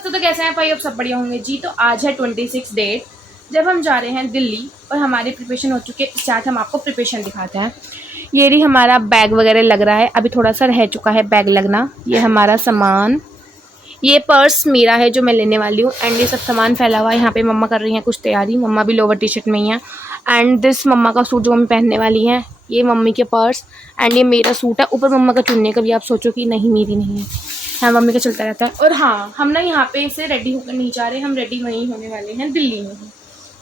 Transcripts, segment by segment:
दोस्तों, तो कैसे हैं भाई? अब सब बढ़िया होंगे जी। तो आज है 26 डेट, जब हम जा रहे हैं दिल्ली और हमारी प्रिपरेशन हो चुकी है स्टार्ट। हम आपको प्रिपरेशन दिखाते हैं। ये रही हमारा बैग वगैरह लग रहा है, अभी थोड़ा सा रह चुका है बैग लगना। ये हमारा सामान, ये पर्स मेरा है जो मैं लेने वाली हूँ। एंड ये सब सामान फैला हुआ है। यहाँ पे मम्मा कर रही हैं कुछ तैयारी। मम्मा भी लोवर टी शर्ट में ही है। एंड दिस मम्मा का सूट जो मम्मी पहनने वाली हैं, ये मम्मी के पर्स। एंड ये मेरा सूट है। ऊपर मम्मा का चुनने का भी आप सोचो कि नहीं मेरी नहीं है, हाँ मम्मी का चलता रहता है। और हाँ, हम ना यहाँ पे से रेडी होकर नहीं जा रहे, हम रेडी वहीं होने वाले हैं दिल्ली में ही।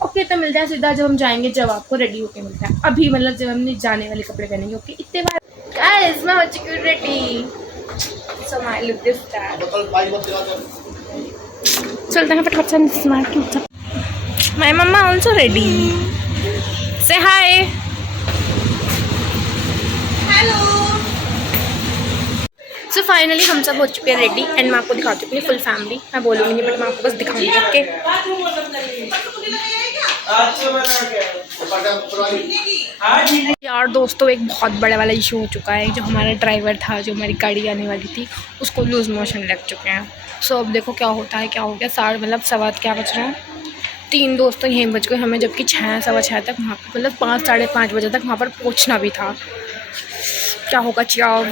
ओके, तो मिलता है सीधा जब हम जाएंगे, जब आपको रेडी होकर मिलता है। अभी मतलब जब हमने जाने वाले कपड़े पहनेंगे। ओके, इतने बार गाइस मैं हो चुकी हूँ ready. So my look this that. चलते हैं फटाफट से स्मार्ट क्यों। My mama also ready. Say hi. Hello. So finally हम सब हो चुके हैं रेडी। एंड मैं आपको दिखा चुकी हूँ फुल फैमिली। मैं बोलूँगी नहीं बट मैं आपको बस दिखाऊंगी। ओके यार दोस्तों, एक बहुत बड़ा वाला इशू हो चुका है। जो हमारा ड्राइवर था, जो हमारी गाड़ी आने वाली थी, उसको लूज मोशन लग चुके हैं। सो अब देखो क्या होता है। क्या हो गया, साढ़े मतलब सवा क्या बज रहे हैं, 3 दोस्त तो यहीं बज गए हमें, जबकि 6 सवा 6 तक वहाँ पर मतलब 5 साढ़े 5 बजे तक वहाँ पर पहुँचना भी था। क्या होगा चियाव,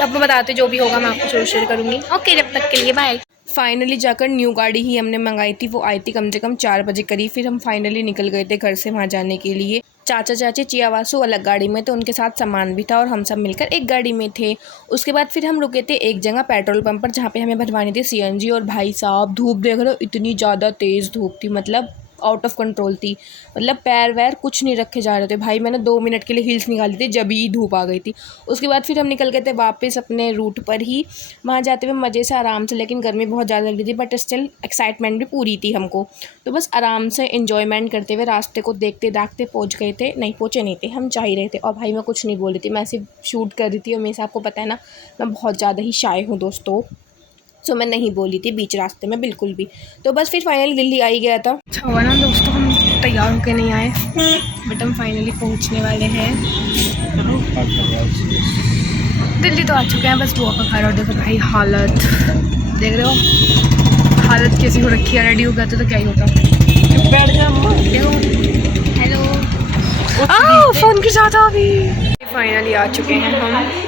आपको बताते जो भी होगा मैं आपको शेयर करूँगी। ओके, जब तक के लिए बाय। फाइनली जाकर न्यू गाड़ी ही हमने मंगाई थी। वो आई थी कम से कम 4 बजे करीब। फिर हम फाइनली निकल गए थे घर से वहाँ जाने के लिए। चाचा चाची चिया वासु अलग गाड़ी में थे, उनके साथ सामान भी था और हम सब मिलकर एक गाड़ी में थे। उसके बाद फिर हम रुके थे एक जगह पेट्रोल पंप पर, जहाँ पे हमें भरवानी थी CNG। और भाई साहब धूप देख रहे हो, इतनी ज़्यादा तेज़ धूप थी, मतलब आउट ऑफ कंट्रोल थी। मतलब पैर वैर कुछ नहीं रखे जा रहे थे भाई। मैंने 2 मिनट के लिए हील्स निकाली थी, जब ही धूप आ गई थी। उसके बाद फिर हम निकल गए थे वापस अपने रूट पर ही। वहाँ जाते हुए मज़े से आराम से, लेकिन गर्मी बहुत ज़्यादा लग रही थी, बट स्टिल एक्साइटमेंट भी पूरी थी हमको। तो बस आराम से एन्जॉयमेंट करते हुए रास्ते को देखते दाखते पहुँच गए थे। नहीं पहुँचे नहीं थे, हम जा ही रहे थे। और भाई मैं कुछ नहीं बोल रही थी, मैं सिर्फ शूट कर रही थी। और मेरे से आपको पता है ना, मैं बहुत ज़्यादा ही शाय हूँ दोस्तों। सो मैं नहीं बोली थी बीच रास्ते में बिल्कुल भी। तो बस फिर फाइनली दिल्ली आ ही गया था। अच्छा हुआ ना दोस्तों, हम तैयार होकर नहीं आए, बट हम फाइनली पहुंचने वाले हैं। दिल्ली तो आ चुके हैं, बस बुआ का घर। और देखो भाई हालत देख रहे हो, हालत कैसी हो रखी है। रेडी हो गया तो क्या ही होता। बैठ जा हेलो, फ़ोन के साथ अभी फाइनली आ चुके हैं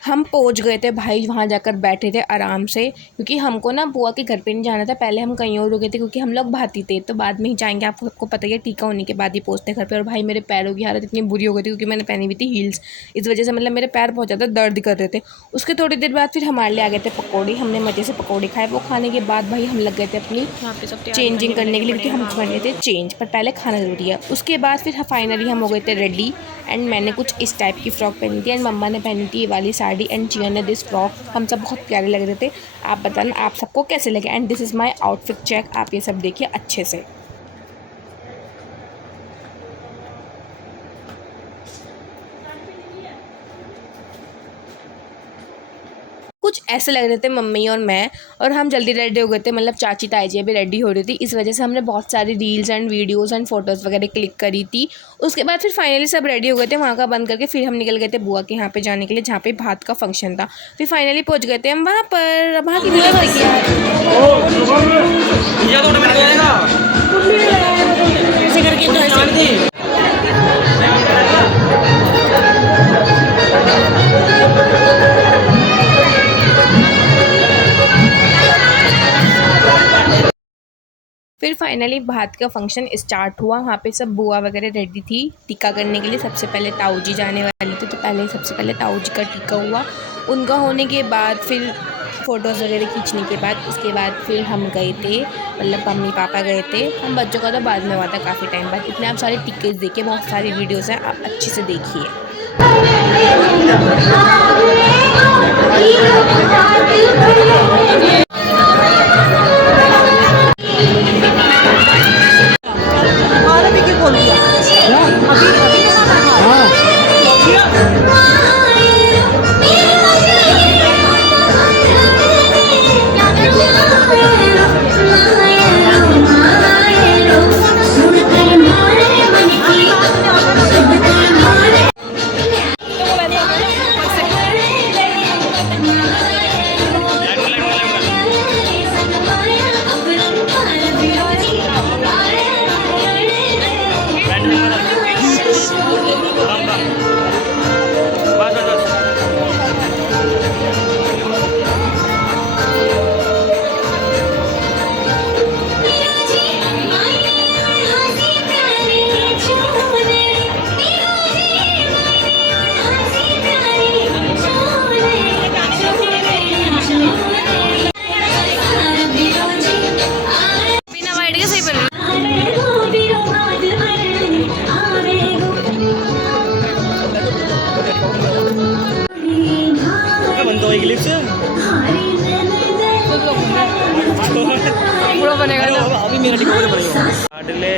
हम पहुंच गए थे भाई। वहाँ जाकर बैठे थे आराम से, क्योंकि हमको ना बुआ के घर पे नहीं जाना था। पहले हम कहीं और रुके थे, क्योंकि हम लोग भाती थे, तो बाद में ही जाएंगे। आपको सबको पता ही है, टीका होने के बाद ही पहुँचते घर पे। और भाई मेरे पैरों की हालत इतनी बुरी हो गई थी, क्योंकि मैंने पहनी हुई थी हील्स। इस वजह से मतलब मेरे पैर बहुत ज़्यादा दर्द कर रहे थे। उसके थोड़ी देर बाद फिर हमारे लिए आ गए थे पकौड़े। हमने मज़े से पकौड़े खाए। वो खाने के बाद भाई हम लग गए थे अपनी यहाँ पे सब चेंजिंग करने के लिए, क्योंकि हम करने थे चेंज, पर पहले खाना ज़रूरी है। उसके बाद फिर फाइनली हम हो गए थे रेडी। एंड मैंने कुछ इस टाइप की फ़्रॉक पहनी थी, एंड मम्मा ने पहनी थी ये वाली साड़ी, एंड चिया ने दिस फ्रॉक। हम सब बहुत प्यारे लग रहे थे। आप बताना आप सबको कैसे लगे। And this is my outfit check. आप ये सब देखिए अच्छे से। कुछ ऐसे लग रहे थे मम्मी और मैं, और हम जल्दी रेडी हो गए थे। मतलब चाची ताई जी भी रेडी हो रही थी, इस वजह से हमने बहुत सारी reels and videos and photos वगैरह क्लिक करी थी। उसके बाद फिर फाइनली सब रेडी हो गए थे। वहाँ का बंद करके फिर हम निकल गए थे बुआ के यहाँ पे जाने के लिए, जहाँ पे भात का फंक्शन था। फिर फाइनली पहुँच गए थे हम वहाँ पर। वहाँ की फिर फाइनली भात का फंक्शन स्टार्ट हुआ। वहाँ पे सब बुआ वगैरह रेडी थी टीका करने के लिए। सबसे पहले ताऊ जी जाने वाले थे, तो सबसे पहले ताऊ जी का टीका हुआ। उनका होने के बाद फिर फ़ोटोज़ वगैरह खींचने के बाद, उसके बाद फिर हम गए थे, मतलब मम्मी पापा गए थे। हम बच्चों का तो बाद में हुआ था काफ़ी टाइम बाद। इतने आप सारे टिकट्स देखिए, बहुत सारी वीडियोज़ हैं, आप अच्छे से देखिए। पूरा बनेगा ना। अभी मेरा टिकट बनेगा। अगले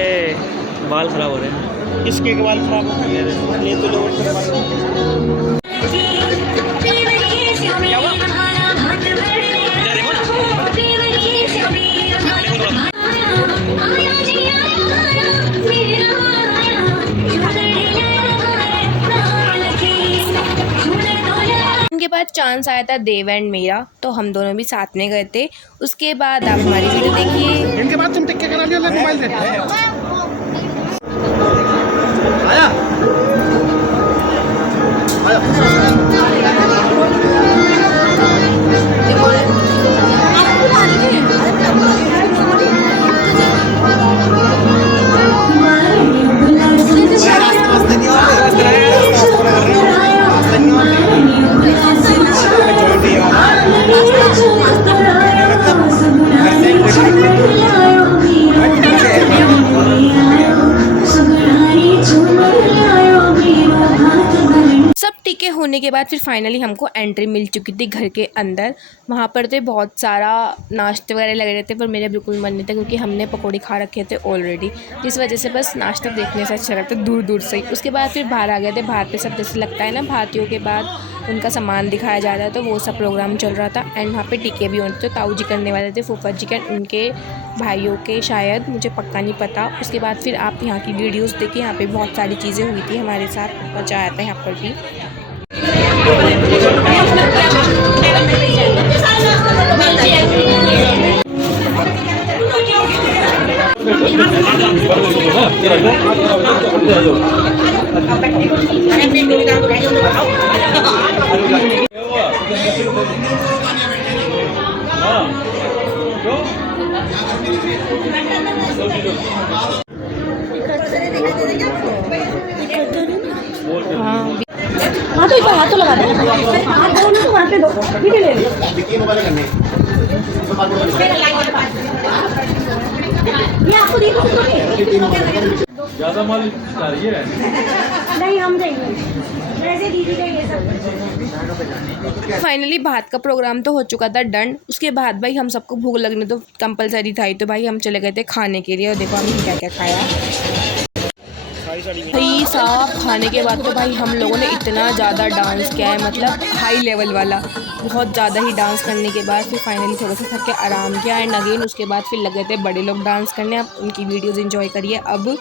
बाल खराब हो रहे हैं। किसके बाल खराब हो रहे हैं? ये तो लोग उनके बाद चांस आया था देव एंड मेरा, तो हम दोनों भी साथ में गए थे। उसके बाद आप हमारी वीडियो देखिए। इनके बाद तुम टिक्के करा लियो मोबाइल से। आया होने के बाद फिर फाइनली हमको एंट्री मिल चुकी थी घर के अंदर। वहाँ पर तो बहुत सारा नाश्ते वगैरह लगे रहे थे, पर मेरा बिल्कुल मन नहीं था क्योंकि हमने पकौड़े खा रखे थे ऑलरेडी, जिस वजह से बस नाश्ता देखने से अच्छा लगता दूर दूर से ही। उसके बाद फिर बाहर आ गए थे। बाहर पे सब जैसे लगता है ना, भारतीयों के बाद उनका सामान दिखाया जा रहा है, तो वो सब प्रोग्राम चल रहा था। एंड वहाँ पे टिक्के भी होते थे। ताऊ जी करने वाले थे, फूफा जी के, उनके भाइयों के, शायद, मुझे पक्का नहीं पता। उसके बाद फिर आप यहाँ की वीडियोस देखिए, यहाँ पे बहुत सारी चीज़ें हुई थी हमारे साथ, मजा आया था यहाँ पर भी। हाँ तो इधर हाथ तो लगा दो, हाथ दो ना, तो वहाँ पे दो, ठीक है, ले लो। ये आपको देखो ज़्यादा माल चाहिए नहीं, हम देंगे वैसे दीदी का ये सब। फाइनली भात का प्रोग्राम तो हो चुका था डन। उसके बाद भाई हम सबको भूख लगने तो कंपलसरी था ही, तो भाई हम चले गए थे खाने के लिए। और देखो हमने क्या क्या खाया भाई साहब। खाने के बाद तो भाई हम लोगों ने इतना ज़्यादा डांस किया है, मतलब हाई लेवल वाला, बहुत ज़्यादा ही डांस करने के बाद फिर फाइनली थोड़ा सा थक के आराम किया। एंड अगेन उसके बाद फिर लगे थे बड़े लोग डांस करने। आप उनकी वीडियोस एंजॉय करिए अब।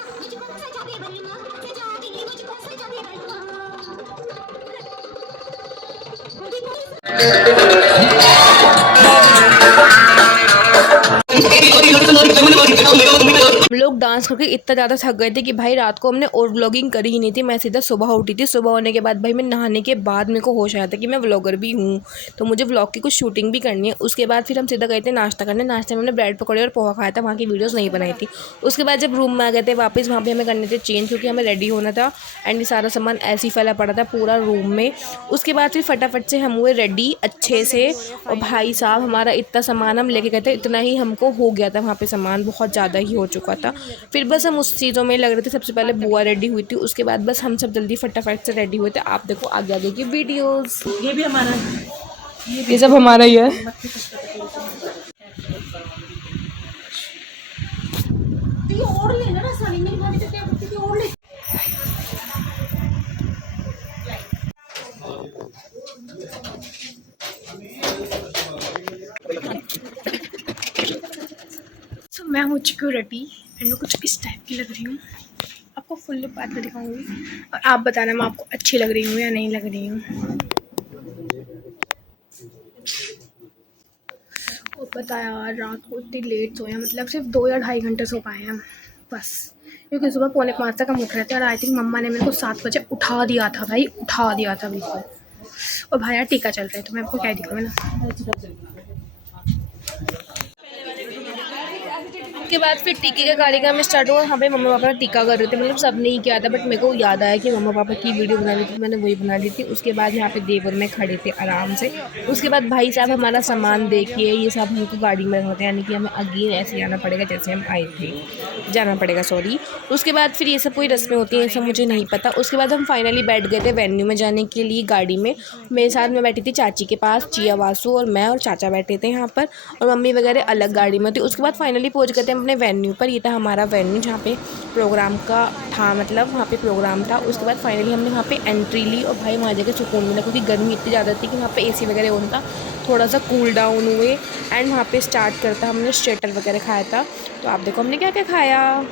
हम लोग डांस करके इतना ज़्यादा थक गए थे कि भाई रात को हमने और व्लॉगिंग करी ही नहीं थी। मैं सीधा सुबह उठी थी। सुबह होने के बाद भाई मैं नहाने के बाद मेरे को होश आया था कि मैं व्लॉगर भी हूँ, तो मुझे व्लॉग की कुछ शूटिंग भी करनी है। उसके बाद फिर हम सीधा गए थे नाश्ता करने। नाश्ते में हमने ब्रेड पकौड़े और पोहा खाया था, वहाँ की वीडियोज़ नहीं बनाई थी। उसके बाद जब रूम में आ गए थे वापस, वहाँ पर हमें करने थे चेंज क्योंकि हमें रेडी होना था। एंड ये सारा सामान ऐसे ही फैला पड़ा था पूरा रूम में। उसके बाद फिर फटाफट से हम हुए रेडी अच्छे से। और भाई साहब हमारा इतना सामान हम लेके गए थे, इतना ही हमको हो गया था, वहाँ पे सामान बहुत ज़्यादा ही हो चुका था। फिर बस हम उस चीज़ों में लग रहे थे। सबसे पहले बुआ रेडी हुई थी, उसके बाद बस हम सब जल्दी फटाफट से रेडी हुए थे। आप देखो आगे आगे की वीडियोस। ये भी हमारा, ये सब हमारा ही है। और लेना ना सारी, मेरी भाभी तो क्या करती थी, और ले। मैं हो चुकी हूँ रेडी एंड मैं कुछ इस टाइप की लग रही हूँ। आपको फुल लुक बाद में दिखाऊंगी और आप बताना मैं आपको अच्छी लग रही हूँ या नहीं लग रही हूँ। और पता यार रात को इतनी लेट सोए हैं, मतलब सिर्फ 2 या 2.5 घंटे सो पाए हैं बस, क्योंकि सुबह 4:45 तक हम उठ रहे थे। और आई थिंक मम्मा ने मेरे को 7 बजे उठा दिया था भाई, उठा दिया था बिल्कुल। और भाई यार टीका चल रहा है, तो मैं आपको क्या दिखाऊँ ना। के बाद फिर टीके का कार्यक्रम स्टार्ट हुआ। वहाँ पे मम्मा पापा टीका कर रहे थे, मतलब सब ने ही किया था, बट मेरे को याद आया कि मम्मा पापा की वीडियो बना ली थी, मैंने वही बना ली थी। उसके बाद यहाँ पे देवर में खड़े थे आराम से। उसके बाद भाई साहब हमारा सामान देखिए, ये सब हमको गाड़ी में होते हैं, यानी कि हमें अगेन ऐसे आना पड़ेगा जैसे हम आए थे। जाना पड़ेगा, सॉरी। उसके बाद फिर ये सब कोई रस्में होती हैं, ये सब मुझे नहीं पता। उसके बाद हम फाइनली बैठ गए थे वेन्यू में जाने के लिए गाड़ी में। मेरे साथ में बैठी थी चाची के पास, चिया वासु और मैं और चाचा बैठे थे यहाँ पर, और मम्मी वगैरह अलग गाड़ी में थी। उसके बाद फाइनली पहुँच गए थे हम अपने वेन्यू पर। ये था हमारा वेन्यू जहाँ पे प्रोग्राम का था, मतलब वहाँ पे प्रोग्राम था। उसके बाद फाइनली हमने वहाँ पे एंट्री ली और भाई वहाँ जाकर सुकून मिला, क्योंकि गर्मी इतनी ज़्यादा थी कि वहाँ पे एसी वगैरह ऑन था। थोड़ा सा कूल डाउन हुए एंड वहाँ पे स्टार्ट करता हमने स्ट्रेटर वगैरह खाया था। तो आप देखो हमने क्या क्या खाया।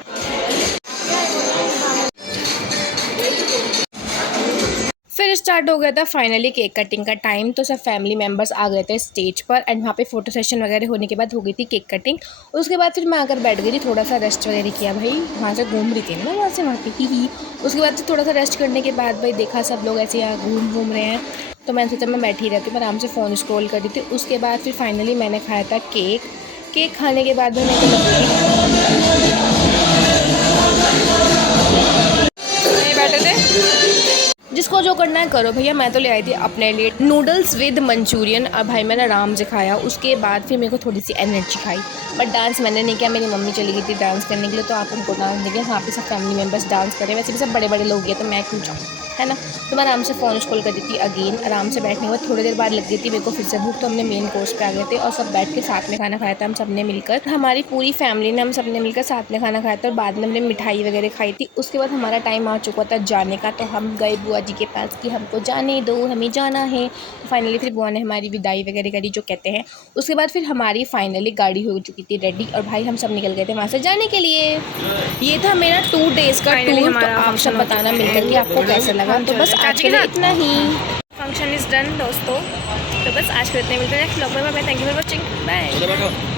फिर स्टार्ट हो गया था फाइनली केक कटिंग का टाइम। तो सब फैमिली मेम्बर्स आ गए थे स्टेज पर एंड वहाँ पे फ़ोटो सेशन वगैरह होने के बाद हो गई थी केक कटिंग। उसके बाद फिर मैं आकर बैठ गई थी, थोड़ा सा रेस्ट वगैरह किया। भाई वहाँ से घूम रही थी ना, वहाँ पे ही। उसके बाद थोड़ा सा रेस्ट करने के बाद भाई देखा सब लोग ऐसे यहाँ घूम रहे हैं, तो मैंने सोचा मैं बैठी रहती हूँ, आराम से फ़ोन स्क्रॉल कर रही थी। उसके बाद फिर फाइनली मैंने खाया था केक खाने के बाद में बैठे थे। जिसको जो करना है करो भैया। मैं तो ले आई थी अपने लिए नूडल्स विद मंचूरियन, और भाई मैंने आराम से खाया। उसके बाद फिर मेरे को थोड़ी सी एनर्जी खाई, बट डांस मैंने नहीं किया, मेरी मम्मी चली गई थी डांस करने के लिए, तो आप उनको डांस देंगे। वहाँ पे सब फैमिली मेम्बर्स डांस करें, वैसे भी सब बड़े बड़े लोग हैं, तो मैं क्यों जाऊँ, है ना। तो मैं आराम से फ़ोन स्क्रॉल कर दी थी अगेन। आराम से बैठने के बाद थोड़ी देर बाद लग गई थी मेरे को फिर से भूख, तो हमने मेन कोर्स पे आ गए थे और सब बैठ के साथ में खाना खाया था हम सब ने मिलकर। हमारी पूरी फैमिली ने हम सब ने मिलकर साथ में खाना खाया था और बाद में हमने मिठाई वगैरह खाई थी। उसके बाद हमारा टाइम आ चुका था जाने का, तो हम गए बुआ जी के पास कि हमको जाने दो, हमें जाना है। फाइनली फिर बुआ ने हमारी विदाई वगैरह करी, जो कहते हैं। उसके बाद फिर हमारी फाइनली गाड़ी हो चुकी थी रेडी और भाई हम सब निकल गए थे वहाँ से जाने के लिए। ये था मेरा 2 डेज़ का टूर। तो आप सब बताना मिलकर कि आपको कैसा लगा। तो बस आज के लिए इतना ही। फंक्शन इज़ डन दोस्तों, तो बस आज के इतने मिलते हैं नेक्स्ट व्लॉग में। Bye, thank you for watching, bye.